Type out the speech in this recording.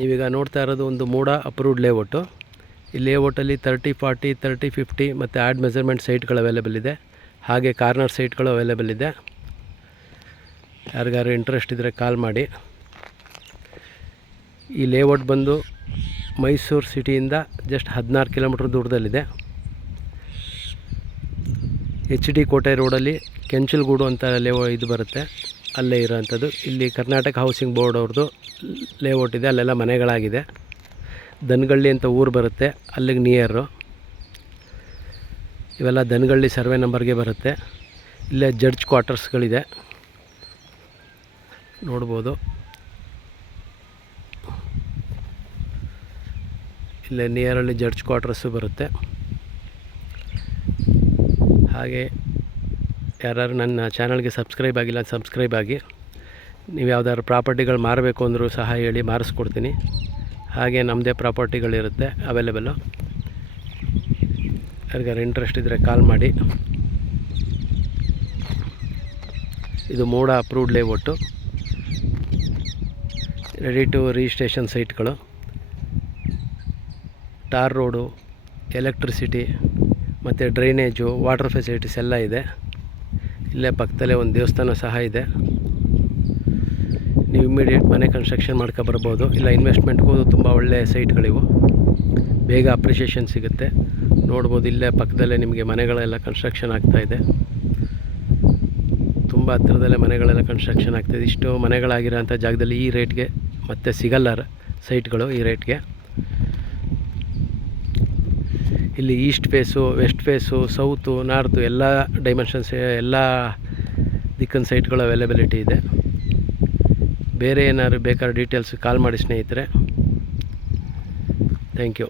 ನೀವೀಗ ನೋಡ್ತಾ ಇರೋದು ಒಂದು ಮೂಡ ಅಪ್ರೂವ್ಡ್ ಲೇಔಟು. ಈ ಲೇಔಟಲ್ಲಿ 30, 40, 30, 50 ಮತ್ತು ಆ್ಯಡ್ ಮೆಜರ್ಮೆಂಟ್ ಸೈಟ್ಗಳು ಅವೈಲೇಬಲ್ ಇದೆ. ಹಾಗೆ ಕಾರ್ನರ್ ಸೈಟ್ಗಳು ಅವೈಲೇಬಲ್ ಇದೆ. ಯಾರಿಗಾರು ಇಂಟ್ರೆಸ್ಟ್ ಇದ್ದರೆ ಕಾಲ್ ಮಾಡಿ. ಈ ಲೇಔಟ್ ಬಂದು ಮೈಸೂರು ಸಿಟಿಯಿಂದ ಜಸ್ಟ್ 16 ಕಿಲೋಮೀಟ್ರ್ ದೂರದಲ್ಲಿದೆ. HD ಕೋಟೆ ರೋಡಲ್ಲಿ ಕೆಂಚಲಗೂಡು ಅಂತ ಇದು ಬರುತ್ತೆ, ಅಲ್ಲೇ ಇರೋವಂಥದ್ದು. ಇಲ್ಲಿ ಕರ್ನಾಟಕ ಹೌಸಿಂಗ್ ಬೋರ್ಡ್ ಅವ್ರದ್ದು ಲೇಔಟ್ ಇದೆ, ಅಲ್ಲೆಲ್ಲ ಮನೆಗಳಾಗಿದೆ. ದನಗಳ್ಳಿ ಅಂತ ಊರು ಬರುತ್ತೆ, ಅಲ್ಲಿಗೆ ನಿಯರು. ಇವೆಲ್ಲ ದನಗಳ್ಳಿ ಸರ್ವೆ ನಂಬರ್ಗೆ ಬರುತ್ತೆ. ಇಲ್ಲೇ ಜಡ್ಜ್ ಕ್ವಾರ್ಟರ್ಸ್ಗಳಿದೆ, ನೋಡ್ಬೋದು. ಇಲ್ಲೇ ನಿಯರಲ್ಲಿ ಜಡ್ಜ್ ಕ್ವಾರ್ಟರ್ಸು ಬರುತ್ತೆ. ಹಾಗೆ ಯಾರು ನನ್ನ ಚಾನಲ್ಗೆ ಸಬ್ಸ್ಕ್ರೈಬ್ ಆಗಿಲ್ಲ ಸಬ್ಸ್ಕ್ರೈಬ್ ಆಗಿ. ನೀವು ಯಾವ್ದಾದ್ರು ಪ್ರಾಪರ್ಟಿಗಳು ಮಾರಬೇಕು ಅಂದರೂ ಸಹ ಹೇಳಿ, ಮಾರಿಸ್ಕೊಡ್ತೀನಿ. ಹಾಗೆ ನಮ್ಮದೇ ಪ್ರಾಪರ್ಟಿಗಳಿರುತ್ತೆ ಅವೈಲೇಬಲ್ಲು. ಯಾರಿಗಾರು ಇಂಟ್ರೆಸ್ಟ್ ಇದ್ದರೆ ಕಾಲ್ ಮಾಡಿ. ಇದು MUDA approved layout, ready to registration ಸೈಟ್ಗಳು. ಟಾರ್ ರೋಡು, ಎಲೆಕ್ಟ್ರಿಸಿಟಿ ಮತ್ತು ಡ್ರೈನೇಜು, ವಾಟರ್ ಫೆಸಿಲಿಟೀಸ್ ಎಲ್ಲ ಇದೆ. ಇಲ್ಲೇ ಪಕ್ಕದಲ್ಲೇ ಒಂದು ದೇವಸ್ಥಾನ ಸಹ ಇದೆ. ನೀವು ಇಮ್ಮಿಡಿಯೇಟ್ ಮನೆ ಕನ್ಸ್ಟ್ರಕ್ಷನ್ ಮಾಡ್ಕೊಬರ್ಬೋದು. ಇಲ್ಲ ಇನ್ವೆಸ್ಟ್ಮೆಂಟ್ಗೂ ತುಂಬ ಒಳ್ಳೆಯ ಸೈಟ್ಗಳಿವು, ಬೇಗ ಅಪ್ರಿಷಿಯೇಷನ್ ಸಿಗುತ್ತೆ. ನೋಡ್ಬೋದು, ಇಲ್ಲೇ ಪಕ್ಕದಲ್ಲೇ ನಿಮಗೆ ಮನೆಗಳೆಲ್ಲ ಕನ್ಸ್ಟ್ರಕ್ಷನ್ ಆಗ್ತಾಯಿದೆ. ತುಂಬ ಹತ್ತಿರದಲ್ಲೇ ಮನೆಗಳೆಲ್ಲ ಕನ್ಸ್ಟ್ರಕ್ಷನ್ ಆಗ್ತಾಯಿದೆ. ಇಷ್ಟು ಮನೆಗಳಾಗಿರೋಂಥ ಜಾಗದಲ್ಲಿ ಈ ರೇಟ್ಗೆ ಮತ್ತೆ ಸಿಗಲ್ಲ ಸೈಟ್ಗಳು ಈ ರೇಟ್ಗೆ. ಇಲ್ಲಿ east face, west face, south, north ಎಲ್ಲ ಡೈಮೆನ್ಷನ್ಸ್, ಎಲ್ಲ ದಿಕ್ಕಿನ ಸೈಟ್ಗಳು ಅವೈಲೇಬಿಲಿಟಿ ಇದೆ. ಬೇರೆ ಏನಾದ್ರು ಬೇಕಾದ್ರೆ ಡೀಟೇಲ್ಸ್ ಕಾಲ್ ಮಾಡಿ ಸ್ನೇಹಿತರೆ. Thank you.